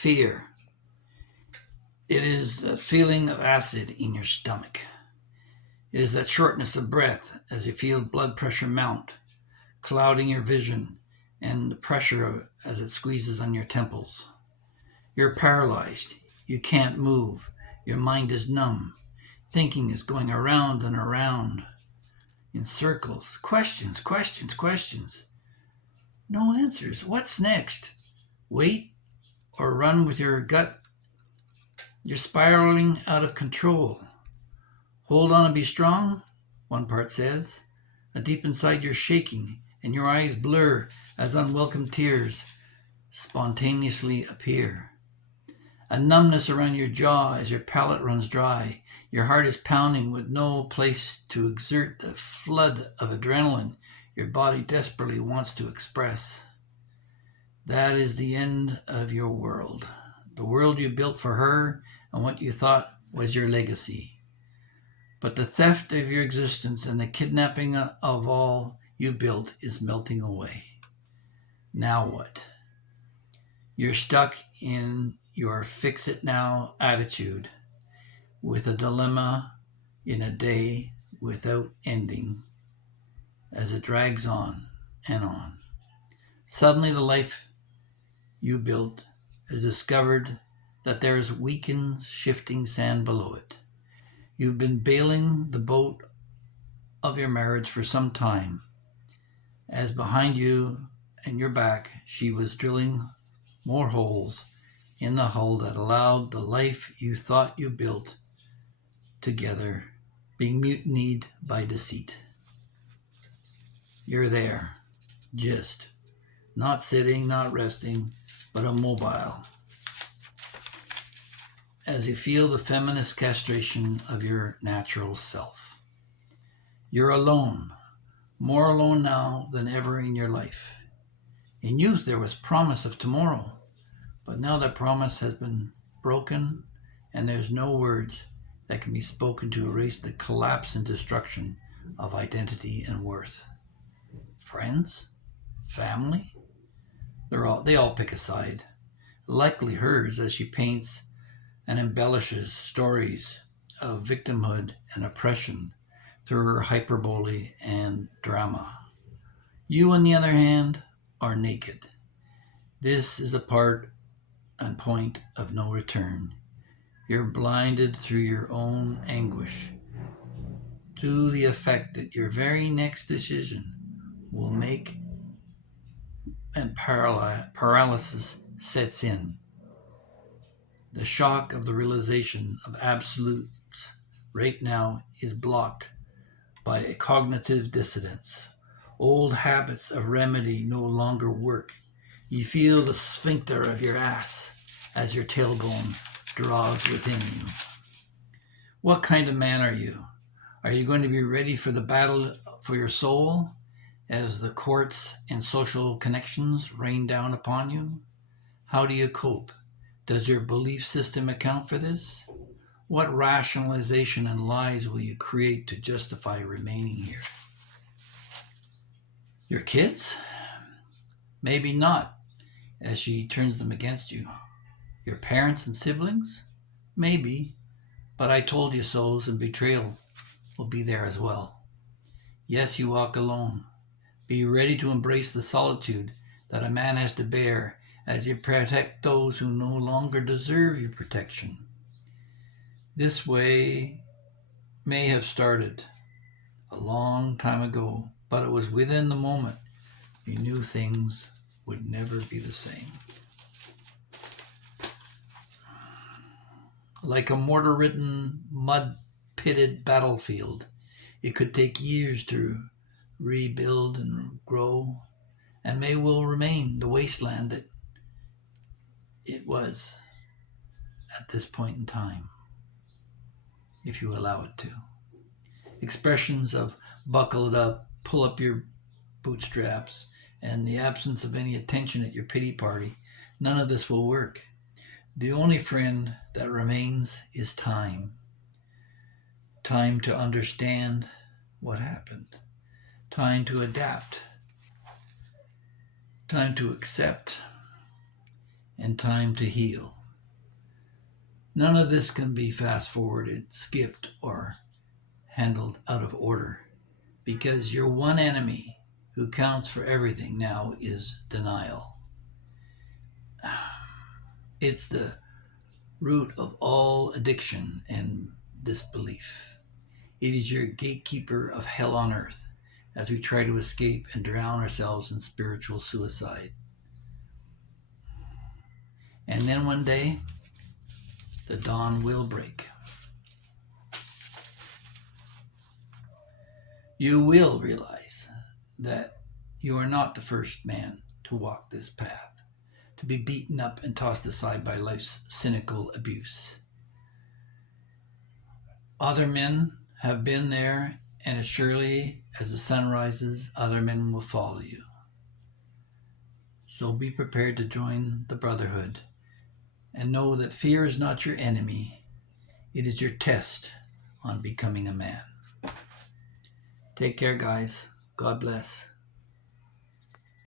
Fear. It is the feeling of acid in your stomach. It is that shortness of breath as you feel blood pressure mount, clouding your vision, and the pressure of as it squeezes on your temples. You're paralyzed. You can't move. Your mind is numb. Thinking is going around and around in circles. Questions, questions, questions. No answers. What's next? Wait or run with your gut. You're spiraling out of control. Hold on and be strong, one part says. Deep inside you're shaking and your eyes blur as unwelcome tears spontaneously appear. A numbness around your jaw as your palate runs dry. Your heart is pounding with no place to exert the flood of adrenaline your body desperately wants to express. That is the end of your world. The world you built for her and what you thought was your legacy. But the theft of your existence and the kidnapping of all you built is melting away. Now what? You're stuck in your fix it now attitude with a dilemma in a day without ending as it drags on and on. Suddenly the life you built has discovered that there is weakened, shifting sand below it. You've been bailing the boat of your marriage for some time, as behind you and your back she was drilling more holes in the hull that allowed the life you thought you built together being mutinied by deceit. You're there, just, not sitting, not resting, but immobile, as you feel the feminist castration of your natural self. You're alone, more alone now than ever in your life. In youth there was promise of tomorrow, but now that promise has been broken and there's no words that can be spoken to erase the collapse and destruction of identity and worth. Friends? Family? They all pick a side. Likely hers as she paints and embellishes stories of victimhood and oppression through her hyperbole and drama. You, on the other hand, are naked. This is a part and point of no return. You're blinded through your own anguish to the effect that your very next decision will make and paralysis sets in. The shock of the realization of absolutes right now is blocked by a cognitive dissonance. Old habits of remedy no longer work. You feel the sphincter of your ass as your tailbone draws within you. What kind of man are you? Are you going to be ready for the battle for your soul as the courts and social connections rain down upon you? How do you cope? Does your belief system account for this? What rationalization and lies will you create to justify remaining here? Your kids? Maybe not, as she turns them against you. Your parents and siblings? Maybe, but I told you so's and betrayal will be there as well. Yes, you walk alone. Be ready to embrace the solitude that a man has to bear as you protect those who no longer deserve your protection. This way may have started a long time ago, but it was within the moment you knew things would never be the same. Like a mortar-ridden, mud-pitted battlefield, it could take years to rebuild and grow, and may well remain the wasteland that it was at this point in time, if you allow it to. Expressions of buckle it up, pull up your bootstraps, and the absence of any attention at your pity party, none of this will work. The only friend that remains is time. Time to understand what happened. Time to adapt. Time to accept. and time to heal. None of this can be fast forwarded, skipped, or handled out of order because your one enemy who counts for everything now is denial. It's the root of all addiction and disbelief. It is your gatekeeper of hell on earth as we try to escape and drown ourselves in spiritual suicide. And then one day, the dawn will break. You will realize that you are not the first man to walk this path, to be beaten up and tossed aside by life's cynical abuse. Other men have been there, and as surely as the sun rises, other men will follow you. So be prepared to join the brotherhood and know that fear is not your enemy, it is your test on becoming a man. Take care, guys. God bless.